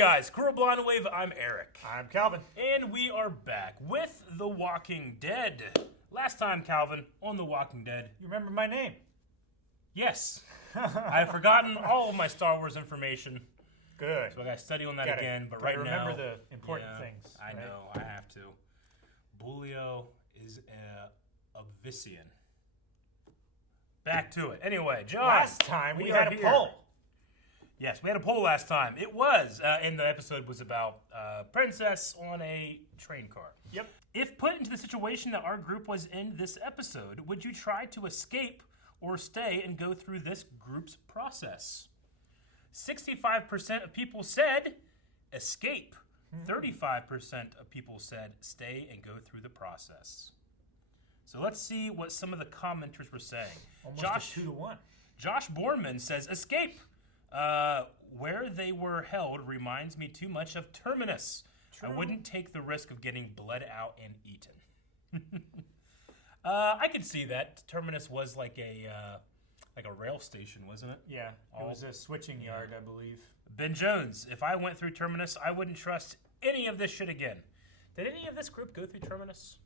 guys, Squirrel Blind Wave, I'm Eric. I'm Calvin. And we are back with The Walking Dead. Last time, Calvin, on The Walking Dead. You remember my name? Yes. I've forgotten all of my Star Wars information. Good. So I got to study on that again. But right now, remember the important things. I know, I have to. Bulio is a Obvisian. Back to it. Anyway, John. Last time we had a poll. Yes, we had a poll last time. It was, and the episode was about Princess on a train car. Yep. If put into the situation that our group was in this episode, would you try to escape or stay and go through this group's process? 65% of people said escape. 35% of people said stay and go through the process. So let's see what some of the commenters were saying. Almost a 2-to-1. Josh Borman says escape. Where they were held reminds me too much of Terminus. True. I wouldn't take the risk of getting bled out and eaten. I could see that. Terminus was like a rail station, wasn't it? Yeah, it was a switching yard, I believe. Ben Jones, if I went through Terminus, I wouldn't trust any of this shit again. Did any of this group go through Terminus?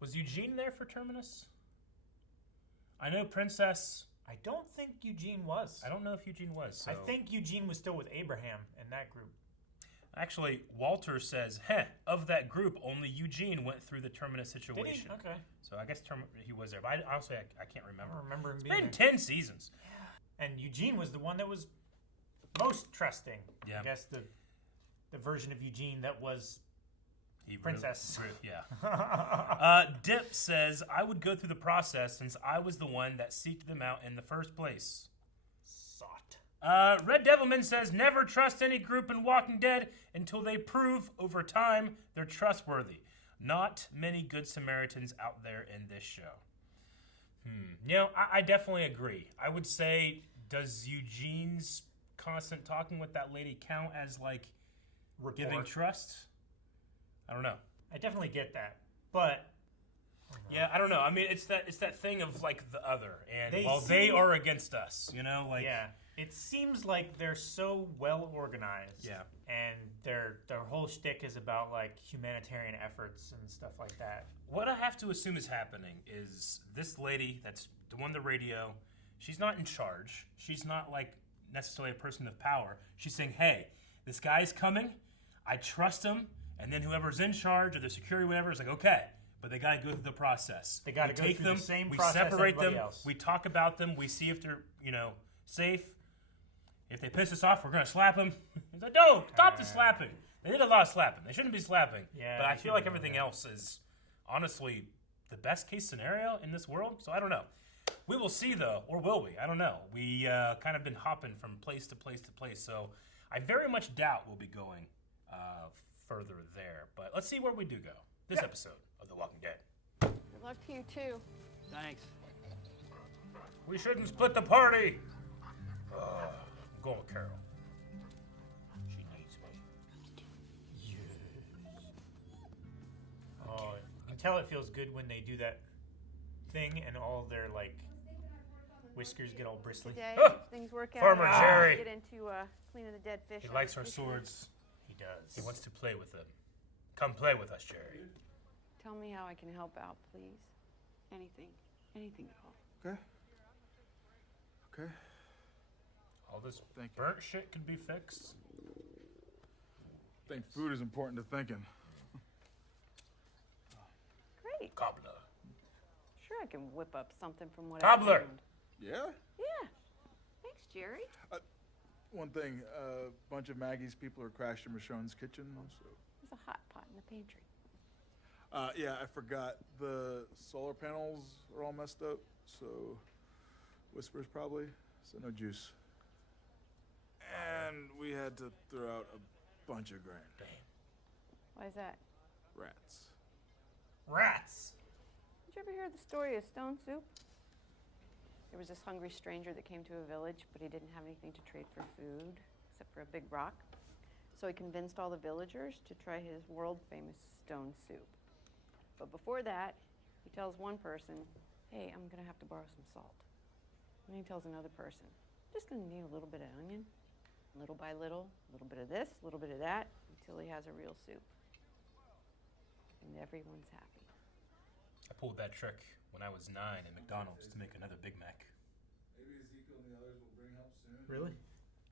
Was Eugene there for Terminus? I know Princess... I don't think Eugene was. I don't know if Eugene was. So. I think Eugene was still with Abraham in that group. Actually, Walter says, of that group, only Eugene went through the Terminus situation. Did he? Okay. So I guess he was there. But honestly, I can't remember. I don't remember him it's being been there. 10 seasons. Yeah. And Eugene was the one that was most trusting. Yeah. I guess the version of Eugene that was Princess. Yeah. Dip says, I would go through the process since I was the one that seeked them out in the first place. Sought. Red Devilman says, never trust any group in Walking Dead until they prove over time they're trustworthy. Not many good Samaritans out there in this show. You know, I definitely agree. I would say, does Eugene's constant talking with that lady count as like giving trust? I don't know. I definitely get that, but yeah, I don't know. I mean, it's that thing of like the other, and they are against us, you know, like yeah. It seems like they're so well organized, yeah, and their whole shtick is about like humanitarian efforts and stuff like that. What I have to assume is happening is this lady that's on the radio. She's not in charge. She's not like necessarily a person of power. She's saying, "Hey, this guy's coming. I trust him." And then whoever's in charge or the security, whatever, is like, okay, but they got to go through the process. They got to go through the same process. We separate them. Else. We talk about them. We see if they're, safe. If they piss us off, we're gonna slap them. He's like, no, stop the slapping. They did a lot of slapping. They shouldn't be slapping. Yeah, but I feel like everything else is honestly the best case scenario in this world. So I don't know. We will see though, or will we? I don't know. We kind of been hopping from place to place to place. So I very much doubt we'll be going further there, but let's see where we do go this episode of The Walking Dead. Good luck to you too. Thanks. We shouldn't split the party. I'm going with Carol. She needs me. Yes. Oh, you can tell it feels good when they do that thing and all their like whiskers get all bristly. Today, things work out. Farmer Jerry. Get into cleaning the dead fish. He likes our swords. He does. He wants to play with them. Come play with us, Jerry. Tell me how I can help out, please. Anything at all. Okay. Okay. All this burnt shit can be fixed. I think food is important to thinking. Great. Cobbler. Sure, I can whip up something from what Cobbler. I found. Yeah? Yeah. Thanks, Jerry. One thing, a bunch of Maggie's people are crashed in Michonne's kitchen, so... There's a hot pot in the pantry. Yeah, I forgot. The solar panels are all messed up, so... Whispers probably, so no juice. And we had to throw out a bunch of grain. Damn. Why is that? Rats. Rats. Did you ever hear the story of Stone Soup? There was this hungry stranger that came to a village, but he didn't have anything to trade for food, except for a big rock. So he convinced all the villagers to try his world-famous stone soup. But before that, he tells one person, hey, I'm gonna have to borrow some salt. And he tells another person, just gonna need a little bit of onion. little by little, a little bit of this, a little bit of that, until he has a real soup. And everyone's happy. I pulled that trick when I was 9 at McDonald's to make another Big Mac. Maybe Ezekiel and the others will bring help soon. Really?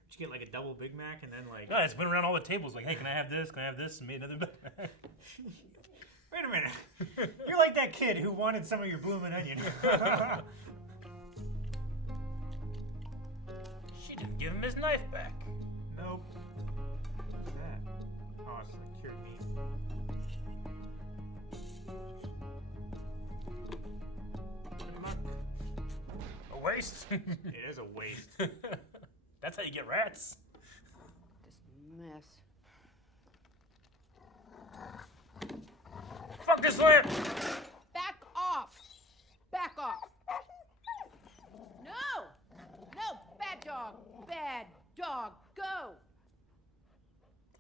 Did you get like a double Big Mac and then like... No, I just went around all the tables like, hey, can I have this? Can I have this? And made another Big Mac. Wait a minute. You're like that kid who wanted some of your bloomin' onion. She didn't give him his knife back. Nope. What's that? Oh, it's like cured meat. A waste? It is a waste. That's how you get rats. This mess. Fuck this lamp! Back off! Back off! No! No! Bad dog! Bad dog! Go!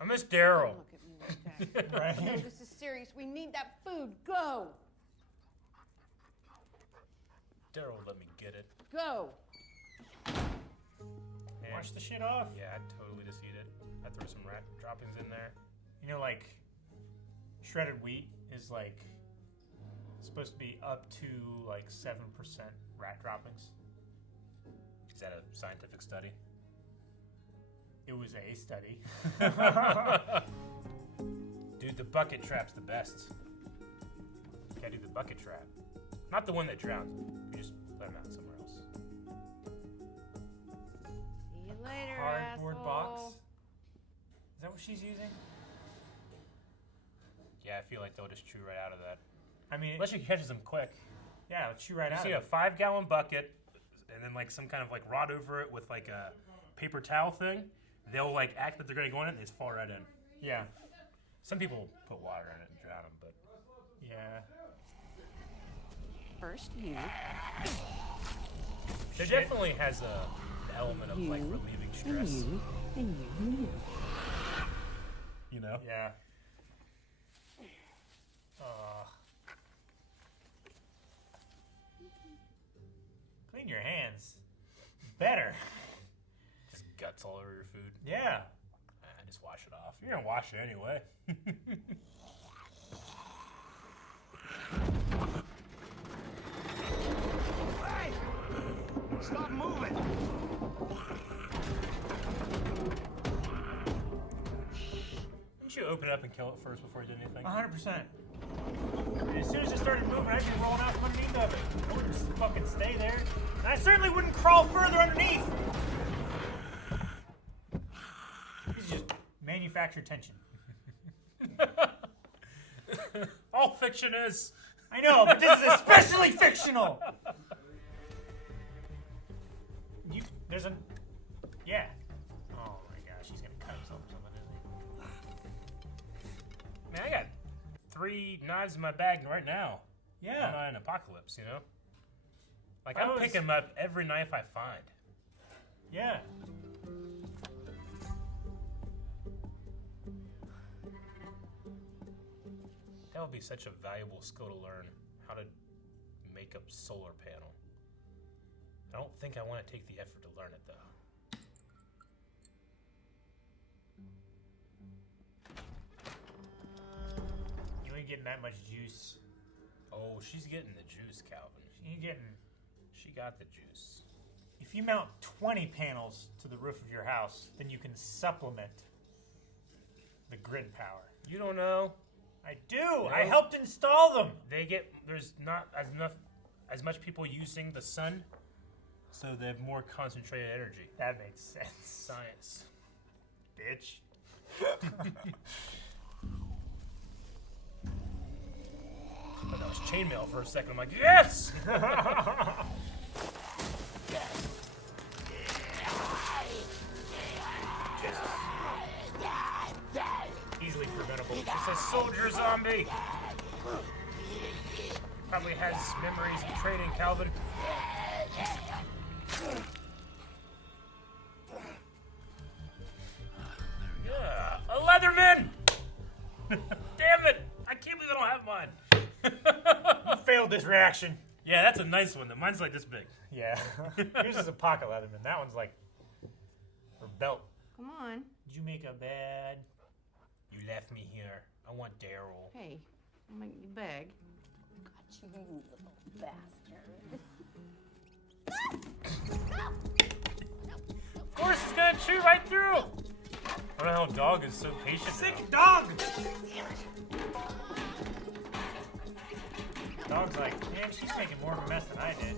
I miss Daryl. Don't look at me like that. Right? No, this is serious. We need that food. Go! Daryl let me get it. Go! Wash the shit off. Yeah, I'd totally just eat it. I'd throw some rat droppings in there. You know, like, shredded wheat is like supposed to be up to like 7% rat droppings. Is that a scientific study? It was a study. Dude, the bucket trap's the best. You gotta do the bucket trap. Not the one that drowns them. You just let them out somewhere else. See you later, Cardboard asshole. box. Is that what she's using? Yeah, I feel like they'll just chew right out of that. I mean, Unless you catches them quick. yeah, let's chew right You out. see of a it. 5-gallon bucket, and then like some kind of like rod over it with like a paper towel thing. They'll like act that they're gonna go in it, and they just fall right in. Yeah. Some people put water in it and drown them, but Yeah. First you. there definitely has a element of like relieving stress. And you. You know? Yeah. Clean your hands. Better. Just guts all over your food. Yeah. Just wash it off. You're gonna wash it anyway. Hey! Stop moving! Didn't you open it up and kill it first before you did anything? 100%. As soon as it started moving, I'd be rolling out from underneath of it. I wouldn't just fucking stay there. And I certainly wouldn't crawl further underneath. This is just manufactured tension. All fiction is. I know, but this is especially fictional. There's a... Yeah. Oh my gosh, he's gonna cut himself or something, isn't he? Man, I got 3 knives in my bag right now. Yeah. I'm not in an apocalypse, you know? Like, I I'm was- picking up every knife I find. Yeah. That would be such a valuable skill to learn, how to make a solar panel. I don't think I want to take the effort to learn it, though. You ain't getting that much juice. Oh, she's getting the juice, Calvin. You ain't getting... She got the juice. If you mount 20 panels to the roof of your house, then you can supplement the grid power. You don't know. I do! I helped install them! There's not as much people using the sun, so they have more concentrated energy. That makes sense. Science. Bitch. But that was chainmail for a second. I'm like, yes! Easily preventable. It's a soldier zombie. Probably has memories of training, Calvin. Yeah, a Leatherman! Damn it! I can't believe I don't have mine. You failed this reaction. Yeah, that's a nice one. Mine's like this big. Yeah. Yours is a pocket Leatherman. That one's like... Or belt. come on. Did you make a bed? You left me here. I want Daryl. Hey, I'll make you beg. Got you, you little bastard. Of course, it's gonna chew right through. I don't know how a dog is so patient. Sick now. dog! Dog's like, man, she's making more of a mess than I did.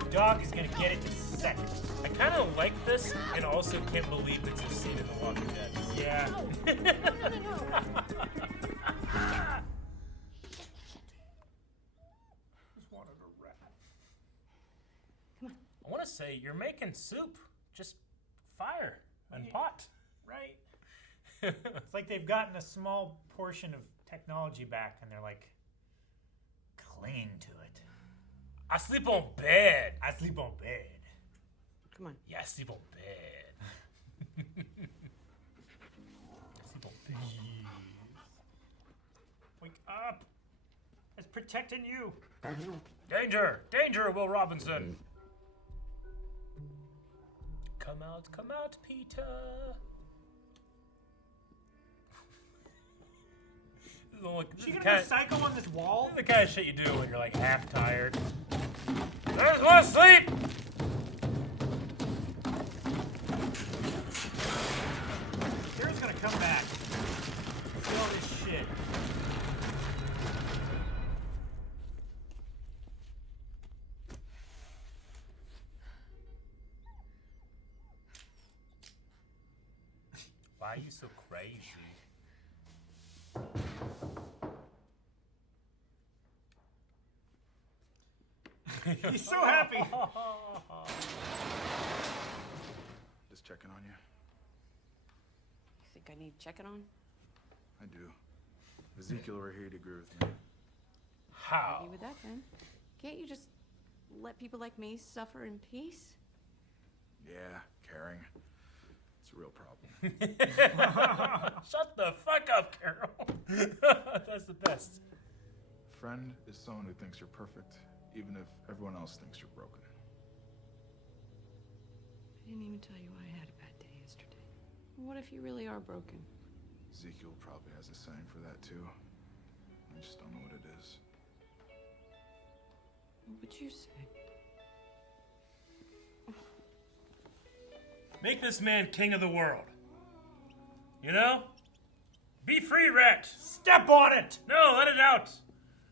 The dog is gonna get it in seconds. I kind of like this, and also can't believe it's a scene in The Walking Dead. Yeah. Just wanted a rat. I want to say you're making soup, just fire and pot. Right? It's like they've gotten a small portion of technology back and they're like clinging to it. I sleep on bed. I sleep on bed. Come on. Yeah, I sleep on bed. I sleep on bed. Wake up! It's protecting you. Danger! Danger, Will Robinson! Come out, Peter! This is like, She gonna go psycho on this wall? the kind of shit you do when you're like half tired. I just want to sleep! Gary's gonna come back. Do all this shit. Why are you so crazy? He's so happy. Just checking on you. You think I need checking on? I do. Ezekiel over here to agree with me. How? Agree with that then. Can't you just let people like me suffer in peace? Yeah, caring. It's a real problem. Shut the fuck up, Carol. That's the best. Friend is someone who thinks you're perfect, even if everyone else thinks you're broken. I didn't even tell you I had a bad day yesterday. What if you really are broken? Ezekiel probably has a saying for that too. I just don't know what it is. What would you say? Make this man king of the world. You know? Be free, rat. Step on it! No, let it out.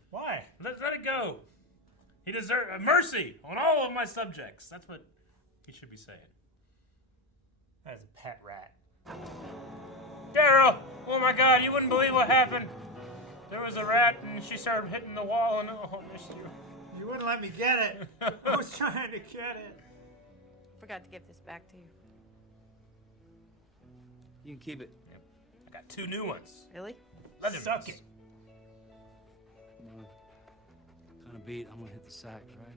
Why? Let it go. He deserves mercy on all of my subjects. That's what he should be saying. That's a pet rat. Daryl! Oh my god, you wouldn't believe what happened. There was a rat and she started hitting the wall and oh, I miss you. You wouldn't let me get it. I was trying to get it. Forgot to give this back to you. You can keep it. I got 2 new ones. Really? Leather Suck ones. it. Kind of beat. I'm gonna hit the sack, right?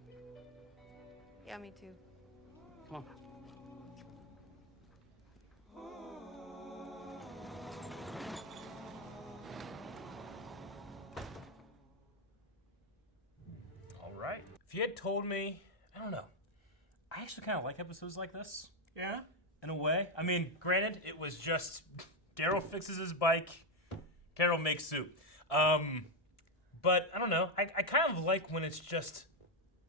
Yeah, me too. Come on. All right. If you had told me, I don't know. I actually kind of like episodes like this. Yeah? In a way. I mean, granted, it was just Daryl fixes his bike, Carol makes soup. But I don't know. I kind of like when it's just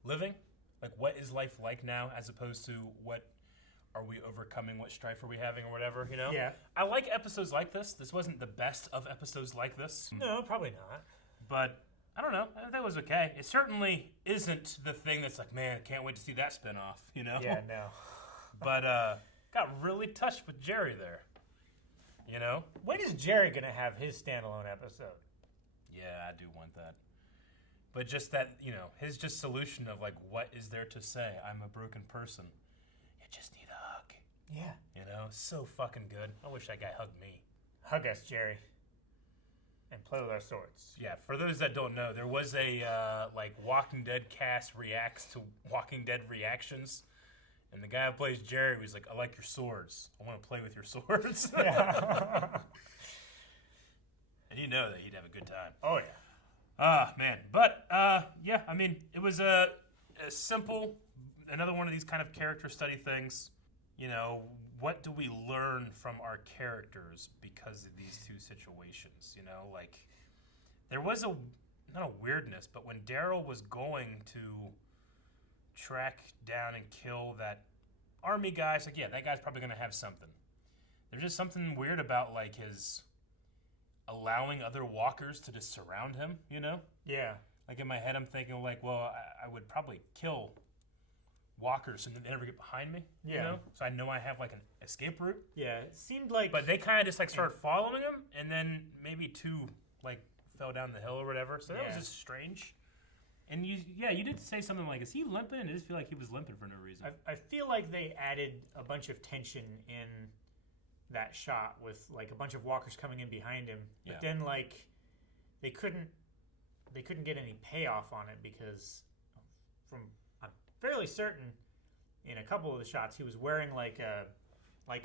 living. Like, what is life like now, as opposed to what are we overcoming, what strife are we having, or whatever, you know? Yeah. I like episodes like this. This wasn't the best of episodes like this. No, probably not. But I don't know. I think that was okay. It certainly isn't the thing that's like, man, I can't wait to see that spinoff, you know? Yeah, no. But got really touched with Jerry there. You know? When is Jerry gonna have his standalone episode? Yeah, I do want that. But just that, you know, his just solution of like, what is there to say? I'm a broken person. You just need a hug. Yeah. You know? So fucking good. I wish that guy hugged me. Hug us, Jerry. And play with our swords. Yeah, for those that don't know, there was a like Walking Dead cast reacts to Walking Dead reactions. And the guy who plays Jerry was like, I like your swords. I want to play with your swords. Yeah. And you know that he'd have a good time. Oh, yeah. Ah, man. But, yeah, I mean, it was a simple, another one of these kind of character study things. You know, what do we learn from our characters because of these two situations? You know, like there was not a weirdness, but when Daryl was going to track down and kill that army guy, it's like, yeah, that guy's probably gonna have something. There's just something weird about like his allowing other walkers to just surround him, you know? Yeah. Like in my head, I'm thinking like, well, I would probably kill walkers and then they never get behind me, you know? So I know I have like an escape route. Yeah, it seemed like... But they kind of just like started following him, and then maybe two like fell down the hill or whatever. So that was just strange. And you did say something like, is he limping? I just feel like he was limping for no reason. I feel like they added a bunch of tension in that shot with like a bunch of walkers coming in behind him. But then like they couldn't get any payoff on it because I'm fairly certain in a couple of the shots he was wearing like a I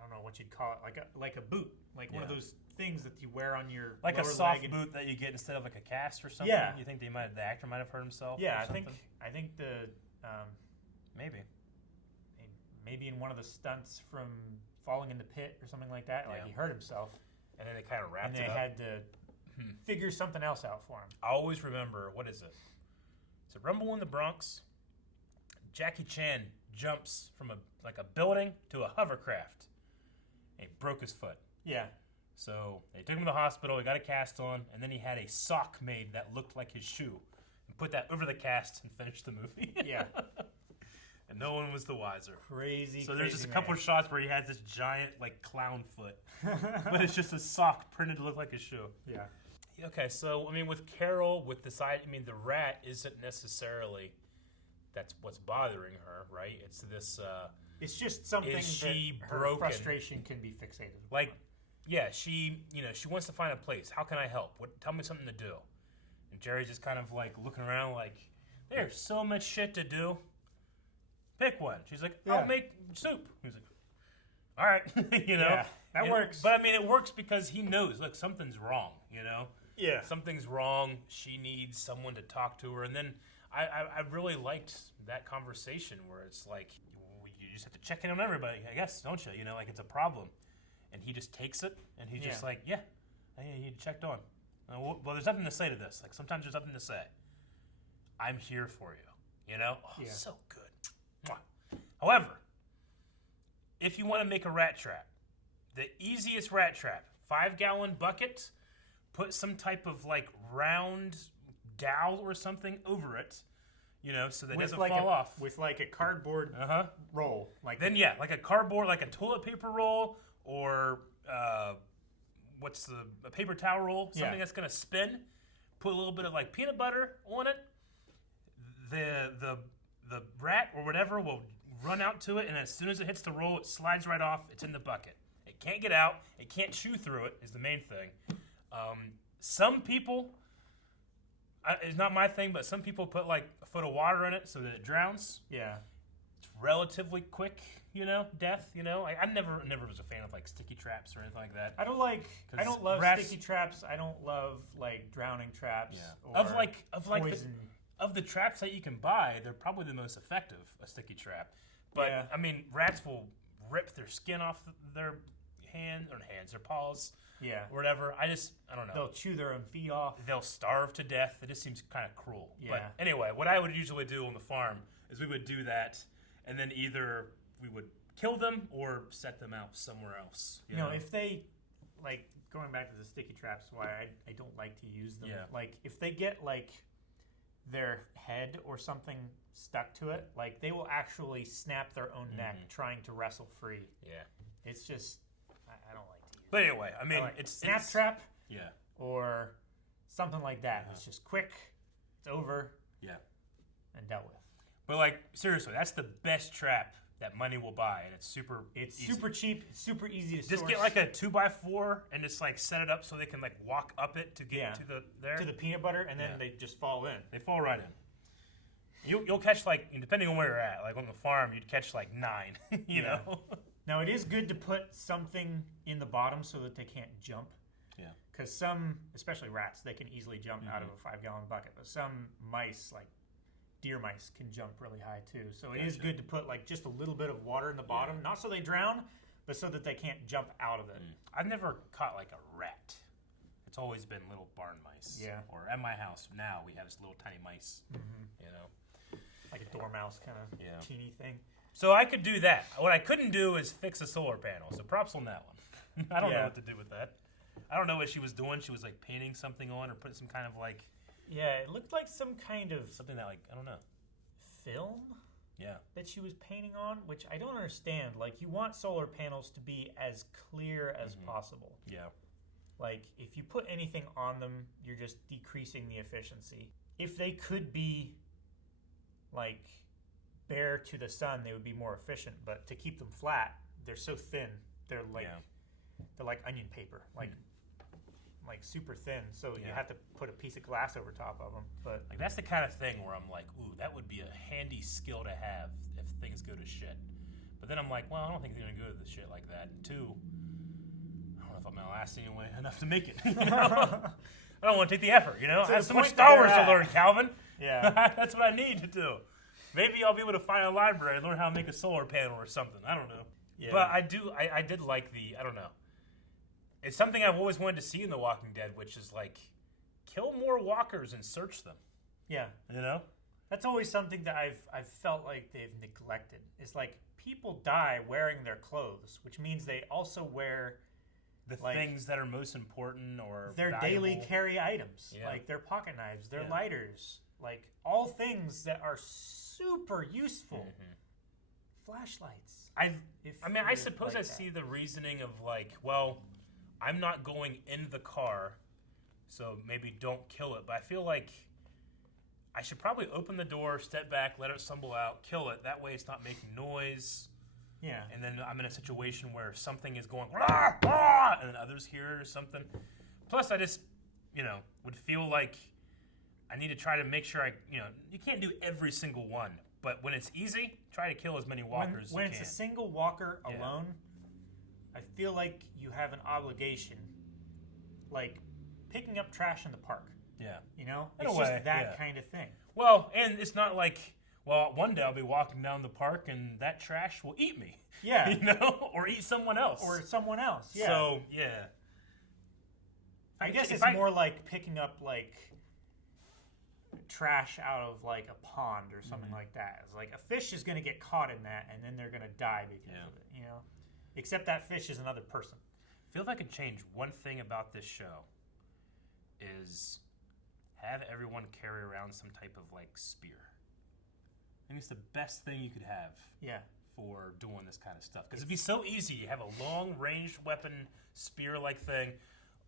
don't know what you'd call it, like a boot, like one of those things that you wear on your like a lower soft leg boot that you get instead of like a cast or something. Yeah. You think the actor might have hurt himself? Yeah, or I something? think the maybe in one of the stunts from falling in the pit or something like that, like he hurt himself, and then they kind of wrapped and it they up. had to figure something else out for him. I always remember, what is it? It's a Rumble in the Bronx. Jackie Chan jumps from a building to a hovercraft. And he broke his foot. Yeah. So they took him to the hospital. He got a cast on, and then he had a sock made that looked like his shoe, and put that over the cast and finished the movie. Yeah. And no one was the wiser. Crazy. So there's just a couple of shots where he has this giant like clown foot, but it's just a sock printed to look like a shoe. Yeah. Okay, so I mean, with Carol, with the side, I mean, the rat isn't necessarily that's what's bothering her, right? It's this. It's just something is she that her broken? frustration can be fixated. Like, yeah, she wants to find a place. How can I help? Tell me something to do. And Jerry's just kind of like looking around, like, there's so much shit to do. Pick one. She's like, I'll make soup. He's like, all right, Yeah, that works. But I mean, it works because he knows, look, something's wrong, you know? Yeah. Something's wrong. She needs someone to talk to her. And then I really liked that conversation where it's like, you just have to check in on everybody, I guess, don't you? You know, like it's a problem. And he just takes it, and he's just like, yeah, you checked on. Well, there's nothing to say to this. Like, sometimes there's nothing to say. I'm here for you, you know? Oh, so good. Mwah. However, if you want to make a rat trap, the easiest rat trap, 5-gallon bucket, put some type of like round dowel or something over it, you know, so that it doesn't fall off. With like a cardboard roll. Like like a cardboard, like a toilet paper roll, or a paper towel roll, something that's gonna spin. Put a little bit of like peanut butter on it. The rat or whatever will run out to it, and as soon as it hits the roll, it slides right off. It's in the bucket. It can't get out. It can't chew through it. Is the main thing. Some people, it's not my thing, but some people put like a foot of water in it so that it drowns. Yeah. It's relatively quick, death. I never was a fan of like sticky traps or anything like that. I don't love sticky traps. I don't love like drowning traps. Yeah. Or poison. Of the traps that you can buy, they're probably the most effective, a sticky trap. But I mean, rats will rip their skin off their their paws. Yeah. Or whatever. I don't know. They'll chew their own feet off. They'll starve to death. It just seems kind of cruel. Yeah. But anyway, what I would usually do on the farm is we would do that, and then either we would kill them or set them out somewhere else. You know, if they, like, going back to the sticky traps, why I don't like to use them. Yeah. Like, if they get, like, their head or something stuck to it, like, they will actually snap their own neck trying to wrestle free. Yeah. It's just, I don't like to use it. But anyway, I mean, like it's snap trap. Yeah. Or something like that. It's just quick, it's over, and dealt with. But like, seriously, that's the best trap that money will buy, and it's super easy. Super cheap, it's super easy to just source. get like a 2x4 and just like set it up so they can like walk up it to get to the peanut butter, and then they just fall in. They fall right in. You'll catch like, depending on where you're at, like on the farm, you'd catch like 9. you know. Now it is good to put something in the bottom so that they can't jump. Yeah. Because some, especially rats, they can easily jump out of a 5-gallon bucket. But some mice like deer mice can jump really high too. So it is good to put like just a little bit of water in the bottom, not so they drown, but so that they can't jump out of it. I've never caught like a rat. It's always been little barn mice. Yeah. Or at my house now we have this little tiny mice. You know. Like a dormouse kind of teeny thing. So I could do that. What I couldn't do is fix a solar panel. So props on that one. I don't know what to do with that. I don't know what she was doing. She was like painting something on or putting some kind of like... Yeah, it looked like some kind of... Something that like, I don't know. Film? Yeah. That she was painting on, which I don't understand. Like, you want solar panels to be as clear as possible. Yeah. Like, if you put anything on them, you're just decreasing the efficiency. If they could be, like, bare to the sun, they would be more efficient. But to keep them flat, they're so thin. They're like onion paper, like super thin. So you have to put a piece of glass over top of them. But like that's the kind of thing where I'm like, ooh, that would be a handy skill to have if things go to shit. But then I'm like, well, I don't think they're gonna go to the shit like that. And two, I don't know if I'm gonna last anyway enough to make it. You know? I don't want to take the effort. You know, I have so much Star Wars to learn, Calvin. Yeah, that's what I need to do. Maybe I'll be able to find a library and learn how to make a solar panel or something. I don't know. Yeah. But I did like I don't know. It's something I've always wanted to see in The Walking Dead, which is like, kill more walkers and search them. Yeah. You know? That's always something that I've felt like they've neglected. It's like, people die wearing their clothes, which means they also wear... The things that are most important or their valuable. Daily carry items. Yeah. Like their pocket knives, their lighters. Like, all things that are super useful. Flashlights. I suppose I see the reasoning of like, well, I'm not going in the car, so maybe don't kill it. But I feel like I should probably open the door, step back, let it stumble out, kill it. That way it's not making noise. Yeah. And then I'm in a situation where something is going, rah, rah, and then others hear it or something. Plus, I just, would feel like I need to try to make sure you can't do every single one. But when it's easy, try to kill as many walkers as you can. When it's a single walker alone, I feel like you have an obligation, like picking up trash in the park. Yeah. It's just that kind of thing. Well, and it's not like, well, one day I'll be walking down the park and that trash will eat me. Yeah. Or eat someone else. Yeah. So, yeah. I guess it's more like picking up like trash out of like a pond or something like that. It's like a fish is going to get caught in that and then they're going to die because of it, Except that fish is another person. I feel if I could change one thing about this show is have everyone carry around some type of like spear. I think it's the best thing you could have for doing this kind of stuff. Because it'd be so easy. You have a long-range weapon, spear-like thing.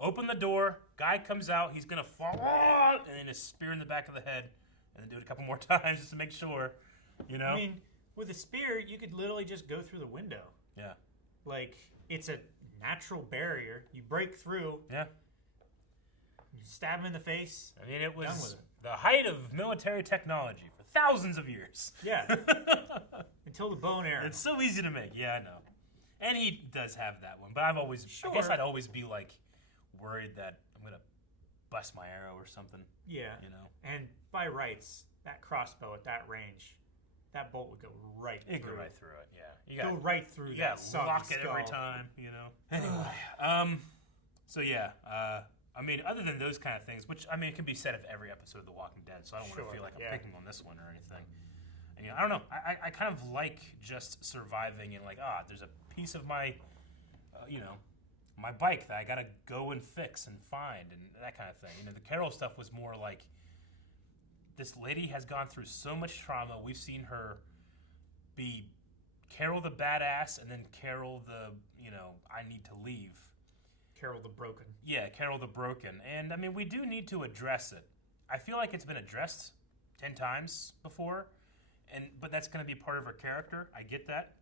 Open the door, guy comes out, he's going to fall, and then a spear in the back of the head, and then do it a couple more times just to make sure, I mean, with a spear, you could literally just go through the window. Yeah. Like, it's a natural barrier. You break through. Yeah. You stab him in the face. I mean, it was the height of military technology for thousands of years. Yeah. Until the bow and arrow. It's so easy to make. Yeah, I know. And he does have that one. But I guess I'd always be like worried that I'm going to bust my arrow or something. Yeah. And by rights, that crossbow at that range, that bolt would go right through it. It'd go right through it, yeah. You gotta go right through that soggy lock it skull. every time, Anyway, so yeah, I mean, other than those kind of things, which, I mean, it can be said of every episode of The Walking Dead, so I don't want to feel like I'm picking on this one or anything. And, I don't know. I kind of like just surviving and like, there's a piece of my, my bike that I got to go and fix and find and that kind of thing. The Carol stuff was more like, this lady has gone through so much trauma. We've seen her be Carol the badass and then Carol the, I need to leave. Carol the broken. Yeah, Carol the broken. And, I mean, we do need to address it. I feel like it's been addressed 10 times before, but that's going to be part of her character. I get that.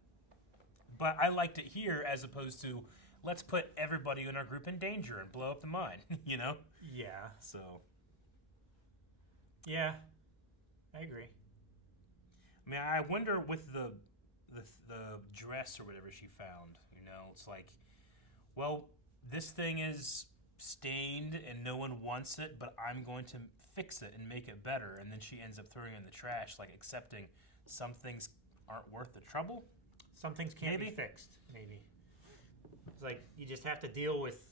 But I liked it here as opposed to, let's put everybody in our group in danger and blow up the mine, Yeah. So. Yeah, I agree. I mean, I wonder with the dress or whatever she found, it's like, well, this thing is stained and no one wants it, but I'm going to fix it and make it better, and then she ends up throwing it in the trash, like accepting some things aren't worth the trouble. Some things can't be Maybe. fixed, maybe. It's like you just have to deal with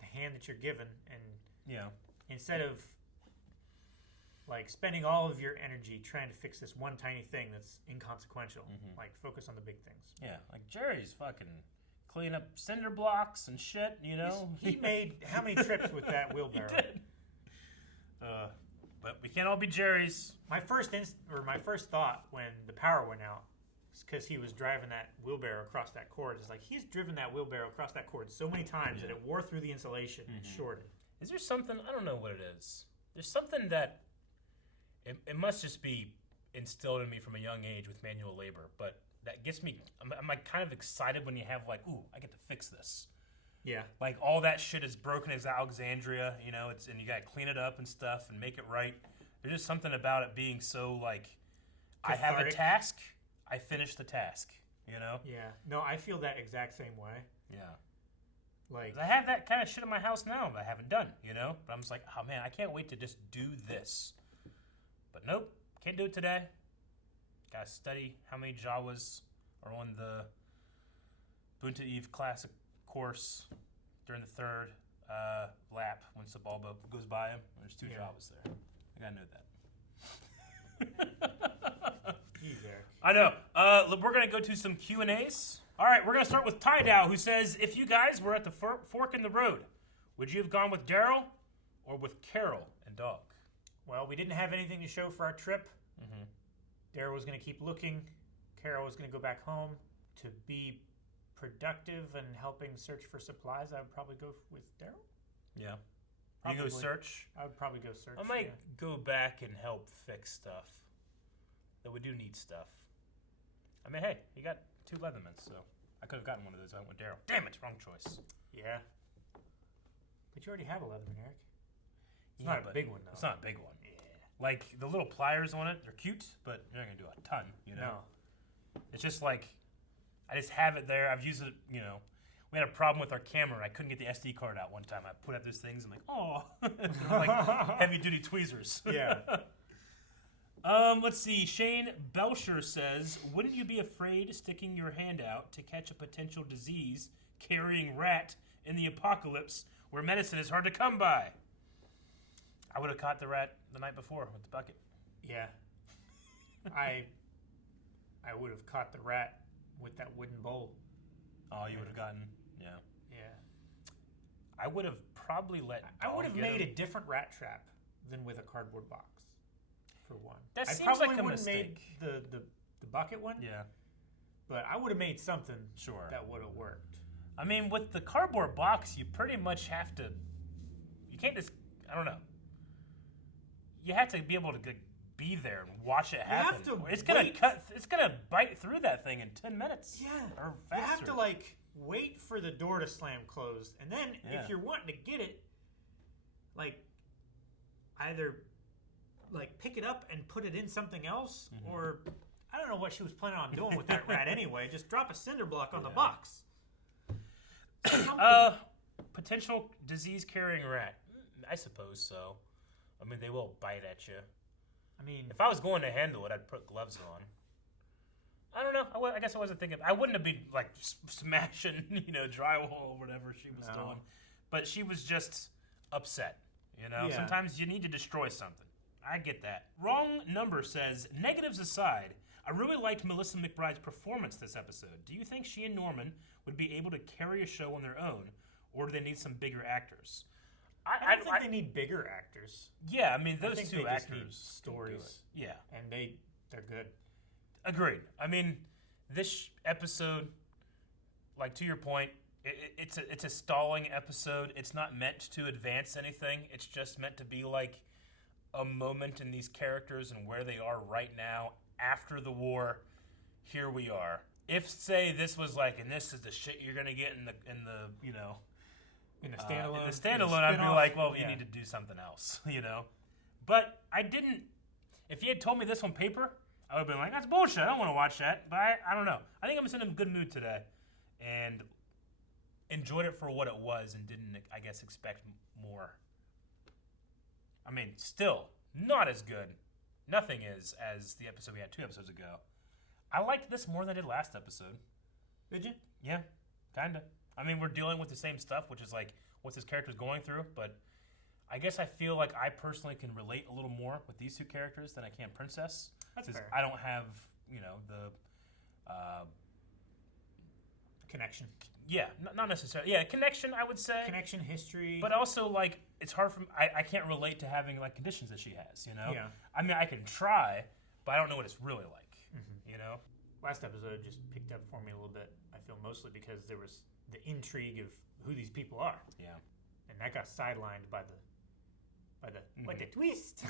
the hand that you're given, and Yeah. instead of like spending all of your energy trying to fix this one tiny thing that's inconsequential, like focus on the big things. Yeah, like Jerry's fucking cleaning up cinder blocks and shit, you know? He made how many trips with that He wheelbarrow? did. But we can't all be Jerry's. My first thought when the power went out, because he was driving that wheelbarrow across that cord, is like he's driven that wheelbarrow across that cord so many times that it wore through the insulation and shorted. Is there something, I don't know what it is. There's something that, it must just be instilled in me from a young age with manual labor, but that gets me, I'm like kind of excited when you have like, ooh, I get to fix this. Yeah. Like all that shit is broken as Alexandria, you know, and you gotta clean it up and stuff and make it right. There's just something about it being so like, I have a Cathartic. task, I finish the task, you know? Yeah. No, I feel that exact same way. Yeah. Like 'Cause I have that kind of shit in my house now that I haven't done, you know? But I'm just like, oh man, I can't wait to just do this. But nope, can't do it today. Gotta study how many Jawas are on the Bunta Eve Classic course during the third lap when Sabalba goes by him. There's 2 Jawas there. I gotta know that. geez, Eric. I know. We're gonna go to some Q&As. All right, we're gonna start with Ty Dow, who says, if you guys were at the fork in the road, would you have gone with Daryl or with Carol and Dog? Well, we didn't have anything to show for our trip. Daryl was going to keep looking. Carol was going to go back home. To be productive and helping search for supplies, I would probably go with Daryl. Yeah. You go Probably. search? I would probably go search. I might go back and help fix stuff. Though we do need stuff. I mean, hey, you got 2 Leathermans, so I could have gotten one of those. I went with Daryl. Damn it, wrong choice. Yeah. But you already have a Leatherman, Eric. It's Yeah, not a but big one, though. It's not a big one. Yeah. Like, the little pliers on it, they're cute, but you're not going to do a ton, you know? No. It's just like, I just have it there. I've used it, you know. We had a problem with our camera. I couldn't get the SD card out one time. I put out those things. I'm like, oh. They're like heavy-duty tweezers. Yeah. Let's see. Shane Belcher says, wouldn't you be afraid sticking your hand out to catch a potential disease-carrying rat in the apocalypse where medicine is hard to come by? I would have caught the rat the night before with the bucket. Yeah. I would have caught the rat with that wooden bowl. Oh, you would have gotten, yeah. Yeah. I would have probably let I would have Dog get made him. a different rat trap than with a cardboard box, for one. That I seems probably like a wouldn't mistake. made the bucket one, Yeah, but I would have made something sure. that would have worked. I mean, with the cardboard box, you pretty much have to. You can't just. I don't know. You have to be able to be there and watch it happen. have to It's gonna wait. cut. It's gonna bite through that thing in 10 minutes. Yeah. or You faster. have to like wait for the door to slam closed, and then Yeah. if you're wanting to get it, like either like pick it up and put it in something else, or I don't know what she was planning on doing with that rat anyway. Just drop a cinder block on the box. Potential disease-carrying rat. I suppose so. I mean, they will bite at you. I mean, If I was going to handle it, I'd put gloves on. I don't know. I guess I wasn't thinking. I wouldn't have been like smashing, drywall or whatever she was No. doing. But she was just upset. Yeah. Sometimes you need to destroy something. I get that. Wrong Number says, negatives aside, I really liked Melissa McBride's performance this episode. Do you think she and Norman would be able to carry a show on their own, or do they need some bigger actors? I don't think they need bigger actors. Yeah, I mean, I those think two they just actors need can do stories. it. Yeah. And they're good. Agreed. I mean, this episode, like to your point, it's a stalling episode. It's not meant to advance anything. It's just meant to be like a moment in these characters and where they are right now after the war. Here we are. If say this was like, and this is the shit you're gonna get in the In a standalone. in the standalone, I'd be like, well, you need to do something else, But I didn't. If you had told me this on paper, I would have been like, that's bullshit. I don't want to watch that. But I don't know. I think I'm just in a good mood today, and enjoyed it for what it was, and didn't, I guess, expect more. I mean, still not as good. Nothing is as the episode we had 2 episodes ago. I liked this more than I did last episode. Did you? Yeah, kinda. I mean, we're dealing with the same stuff, which is like what this character's going through, but I guess I feel like I personally can relate a little more with these 2 characters than I can Princess. That's fair. I don't have, the Connection. yeah, not necessarily. Yeah, connection, I would say. Connection, history. But also, like, it's hard for me. I can't relate to having, like, conditions that she has, Yeah. I mean, I can try, but I don't know what it's really like, Last episode just picked up for me a little bit, I feel, mostly because there was the intrigue of who these people are. Yeah. And that got sidelined by the twist.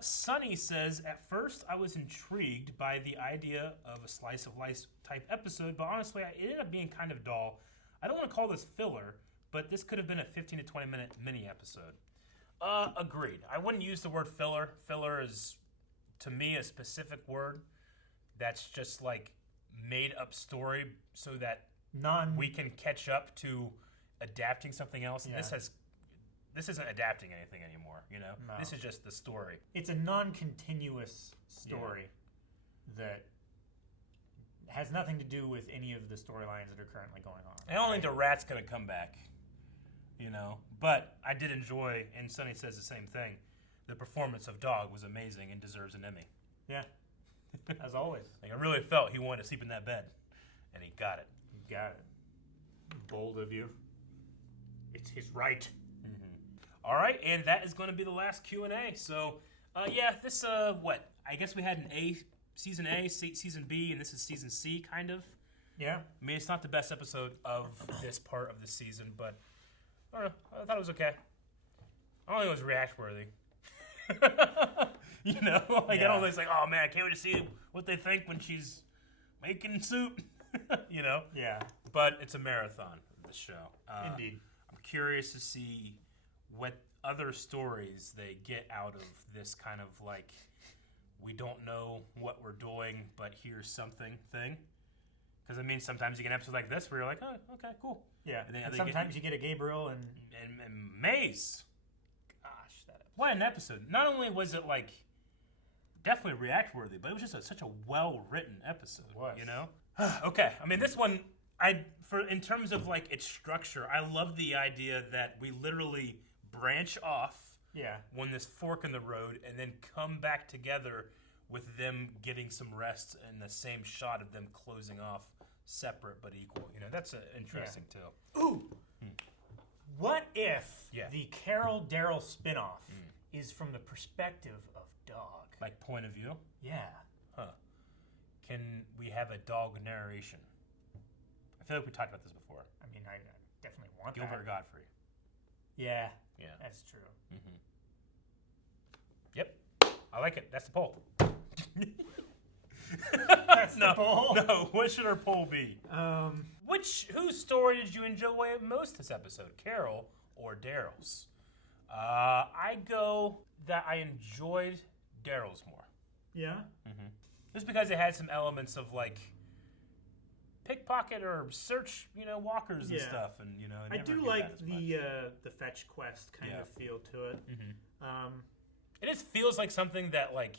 Sunny says, at first I was intrigued by the idea of a slice of life type episode, but honestly, it ended up being kind of dull. I don't want to call this filler, but this could have been a 15 to 20 minute mini episode. Agreed. I wouldn't use the word filler. Filler is, to me, a specific word that's just like made up story so that we can catch up to adapting something else. Yeah. This isn't adapting anything anymore, No. This is just the story. It's a non-continuous story that has nothing to do with any of the storylines that are currently going on. I don't think the rat's gonna come back, But I did enjoy, and Sunny says the same thing. The performance of Dog was amazing and deserves an Emmy. Yeah, as always. Like, I really felt he wanted to sleep in that bed, and he got it. You got it. Bold of you. It's his right. All right, and that is going to be the last Q&A. So, this what? I guess we had an season A, season B, and this is season C, kind of. Yeah. I mean, it's not the best episode of this part of the season, but I don't know. I thought it was okay. I don't think it was react worthy. I don't think it's like, oh man, I can't wait to see what they think when she's making soup. Yeah. But it's a marathon, this show. Indeed. I'm curious to see what other stories they get out of this kind of like, we don't know what we're doing, but here's something thing. Because I mean, sometimes you get an episode like this where you're like, oh, okay, cool. Yeah. And then And they sometimes you get a Gabriel and Maze. gosh, that episode. What an episode! Not only was it like definitely react worthy, but it was just such a well written episode. It was. Okay, I mean this one, in terms of like its structure, I love the idea that we literally branch off. Yeah. When this fork in the road, and then come back together with them getting some rest and the same shot of them closing off separate but equal. That's interesting too. Ooh. What if Yeah. the Carol Daryl spinoff is from the perspective of Dog? Like point of view? Yeah. Huh. Can we have a dog narration? I feel like we talked about this before. I mean, I definitely want Gilbert that. Godfrey. Yeah. Yeah. That's true. Yep. I like it. That's the poll. That's the poll. No. What should our poll be? Um, Whose story did you enjoy most this episode, Carol or Daryl's? I go that I enjoyed Daryl's more. yeah. Just because it had some elements of like pickpocket or search, walkers and Yeah. stuff, and I never do get like that as much. the fetch quest kind Yeah. of feel to it. It just feels like something that like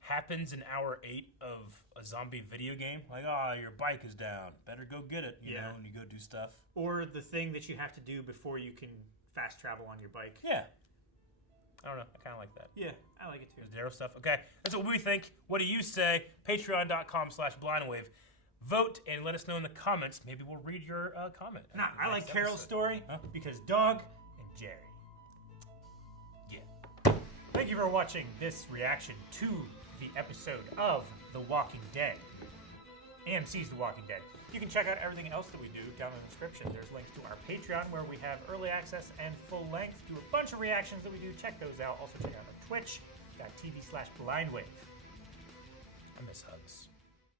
happens in hour 8 of a zombie video game. Like, oh, your bike is down, better go get it, you know, and you go do stuff. Or the thing that you have to do before you can fast travel on your bike. Yeah. I don't know. I kind of like that. Yeah, I like it too. There's Daryl stuff. Okay, that's what we think. What do you say? Patreon.com/blindwave. Vote and let us know in the comments. Maybe we'll read your comment. Nah, at the I like next Carol's episode. story Huh? because Dog and Jerry. Yeah. Thank you for watching this reaction to the episode of The Walking Dead. AMC's The Walking Dead. You can check out everything else that we do down in the description. There's links to our Patreon where we have early access and full length. Do a bunch of reactions that we do. Check those out. Also check out our Twitch.tv/blindwave. I miss hugs.